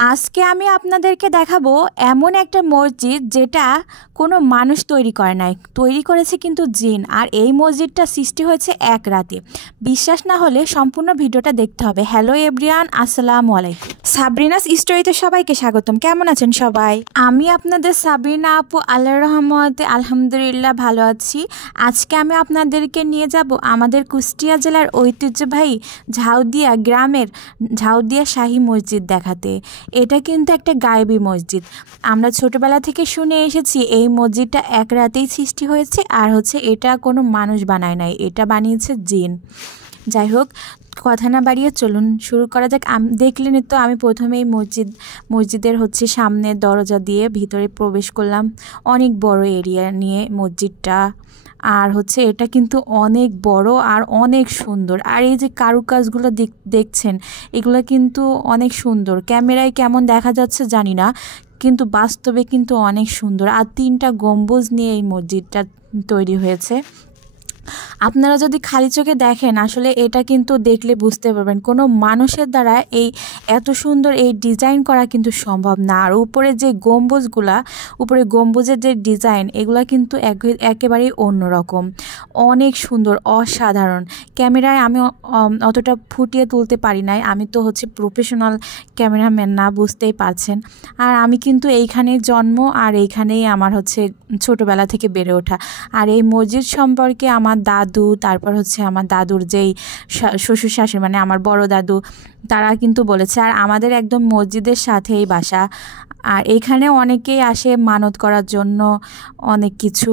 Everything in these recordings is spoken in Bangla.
আজকে আমি আপনাদেরকে দেখাবো এমন একটা মসজিদ যেটা কোনো মানুষ তৈরি করে নাই, তৈরি করেছে কিন্তু জিন। আর এই মসজিদটা সৃষ্টি হয়েছে এক রাতে। বিশ্বাস না হলে সম্পূর্ণ ভিডিওটা দেখতে হবে। হ্যালো এভরিওয়ান, আসসালামু আলাইকুম। সাবরিনাস স্টোরিতে সবাইকে স্বাগতম। কেমন আছেন সবাই? আমি আপনাদের সাবরিনা আপু, আল্লাহর রহমতে আলহামদুলিল্লাহ ভালো আছি। আজকে আমি আপনাদেরকে নিয়ে যাব আমাদের কুষ্টিয়া জেলার ঐতিহ্যবাহী ঝাউদিয়া গ্রামের ঝাউদিয়া শাহী মসজিদ দেখাতে। এটা কিন্তু একটা গায়েবী মসজিদ। আমরা ছোটবেলা থেকে শুনে এসেছি এই মসজিদটা এক রাতেই সৃষ্টি হয়েছে, আর এটা কোনো মানুষ বানায় নাই, এটা বানিয়েছে জিন। যাই হোক, কথা না বাড়িয়ে চলুন শুরু করা যাক। দেখলেন তো, আমি প্রথমেই মসজিদের সামনে দরজা দিয়ে ভিতরে প্রবেশ করলাম। অনেক বড় এরিয়া নিয়ে মসজিদটা, আর এটা কিন্তু অনেক বড় আর অনেক সুন্দর। আর এই যে কারুকাজগুলো দেখছেন, এগুলো কিন্তু অনেক সুন্দর। ক্যামেরায় কেমন দেখা যাচ্ছে জানি না, কিন্তু বাস্তবে কিন্তু অনেক সুন্দর। আর 3টা গম্বুজ নিয়ে এই মসজিদটা তৈরি হয়েছে। আপনারা যদি খালি চোখে দেখেন, আসলে এটা কিন্তু দেখলে বুঝতে পারবেন কোনো মানুষের দ্বারা এত সুন্দর এই ডিজাইন করা কিন্তু সম্ভব না। আর উপরে যে উপরে গম্বুজের যে ডিজাইন, এগুলা কিন্তু একেবারেই অন্যরকম, অনেক সুন্দর, অসাধারণ। ক্যামেরায় আমি অতটা ফুটিয়ে তুলতে পারি নাই, আমি তো প্রফেশনাল ক্যামেরাম্যান না, বুঝতেই পারছেন। আর আমি কিন্তু এইখানেই জন্ম, আর এইখানেই আমার ছোটোবেলা থেকে বেড়ে ওঠা। আর এই মসজিদ সম্পর্কে আমার দাদু, তারপর আমার দাদুর যেই শ্বশুর শাশুড়ি, মানে আমার বড় দাদু, তারা কিন্তু বলেছে। আর আমাদের একদম মসজিদের সাথেই বাসা। আর এইখানে অনেকেই আসে মানত করার জন্য, অনেক কিছু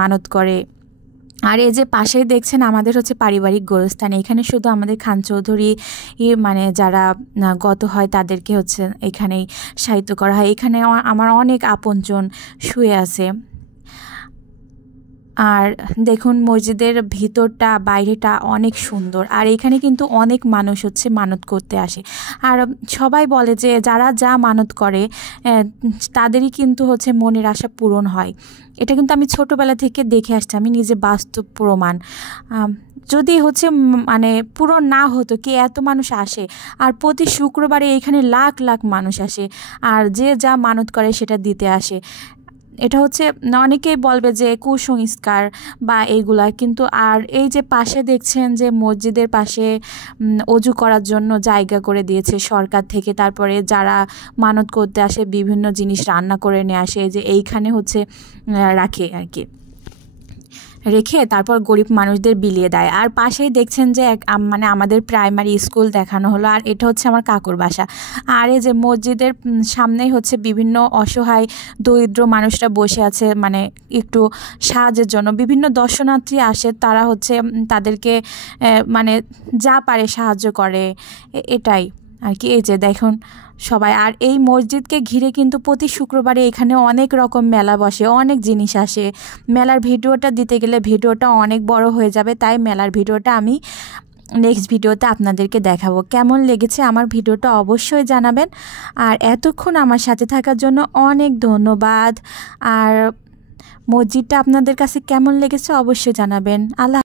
মানত করে। আর এই যে পাশেই দেখছেন আমাদের পারিবারিক গোরস্থান। এখানে শুধু আমাদের খান চৌধুরী যারা গত হয় তাদেরকে এখানেই সাহিত্য করা হয়। এখানে আমার অনেক আপনজন শুয়ে আছে। আর দেখুন মসজিদের ভিতরটা বাইরেটা অনেক সুন্দর। আর এখানে কিন্তু অনেক মানুষ মানত করতে আসে। আর সবাই বলে যে যারা যা মানত করে তাদেরই কিন্তু মনের আশা পূরণ হয়। এটা কিন্তু আমি ছোটোবেলা থেকে দেখে আসছি, আমি নিজে বাস্তব প্রমাণ। যদি পূরণ না হতো, কি এত মানুষ আসে। আর প্রতি শুক্রবারে এখানে লাখ লাখ মানুষ আসে, আর যে যা মানত করে সেটা দিতে আসে। এটা অনেকেই বলবে যে কুসংস্কার বা এইগুলা, কিন্তু আর এই যে পাশে দেখছেন যে মসজিদের পাশে অজু করার জন্য জায়গা করে দিয়েছে সরকার থেকে। তারপরে যারা মানত করতে আসে বিভিন্ন জিনিস রান্না করে নিয়ে আসে, যে এইখানে রাখে আর কি, রেখে তারপর গরিব মানুষদের বিলিয়ে দেয়। আর পাশেই দেখছেন যে আমাদের প্রাইমারি স্কুল দেখানো হলো। আর এটা আমার কাকুর বাসা। আর এই যে মসজিদের সামনেই বিভিন্ন অসহায় দরিদ্র মানুষরা বসে আছে, একটু সাহায্যের জন্য। বিভিন্ন দর্শনার্থী আসে, তারা তাদেরকে যা পারে সাহায্য করে, এটাই আর কি। এই যে দেখুন সবাই। আর এই মসজিদকে ঘিরে কিন্তু প্রতি শুক্রবারে এখানে অনেক রকম মেলা বসে, অনেক জিনিস আসে। মেলার ভিডিওটা দিতে গেলে ভিডিওটা অনেক বড় হয়ে যাবে, তাই মেলার ভিডিওটা আমি নেক্সট ভিডিওতে আপনাদেরকে দেখাবো। কেমন লেগেছে আমার ভিডিওটা অবশ্যই জানাবেন। আর এতক্ষণ আমার সাথে থাকার জন্য অনেক ধন্যবাদ। আর মসজিদটা আপনাদের কাছে কেমন লেগেছে অবশ্যই জানাবেন। আল্লাহ।